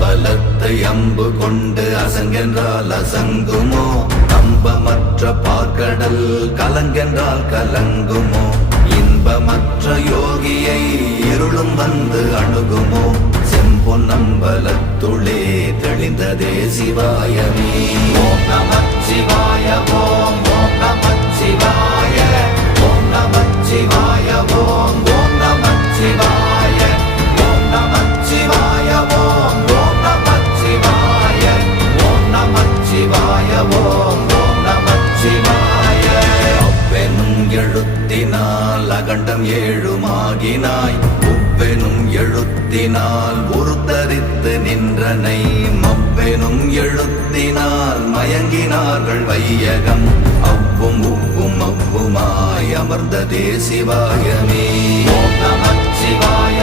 அம்பலத்தை அம்பு கொண்டு அசங்கென்றால் அசங்குமோ? நம்பமற்ற பார்க்கடல் கலங்கென்றால் கலங்குமோ? இன்பமற்ற யோகியை இருளும் வந்து அணுகுமோ? செம்பொன்னம்பலத்துளே தெளிந்ததே சிவாயமே. ஓம் நமச்சிவாய ஓம் ஓம் நமச்சிவாய ஓம் நமச்சிவாய ஓம் ஓம் நமச்சிவாய ஓம் நமச்சிவாய ஓம் ஓம் நமச்சிவாய ஓம் நமச்சிவாய ஓம் ஓம் நமச்சிவாய. அவ்வெனும் எழுத்தினால் அகண்டம் ஏழுமாகினாய், உவ்வெனும் எழுத்தினால் உருத்தரித்து நின்றனை, மவ்வெனும் எழுத்தினால் மயங்கினார்கள் வையகம். அவ்வும் உவ்வும் அவ்வுமாய் அமர்ந்ததே சிவாயமே. ஓம் நமச்சிவாய.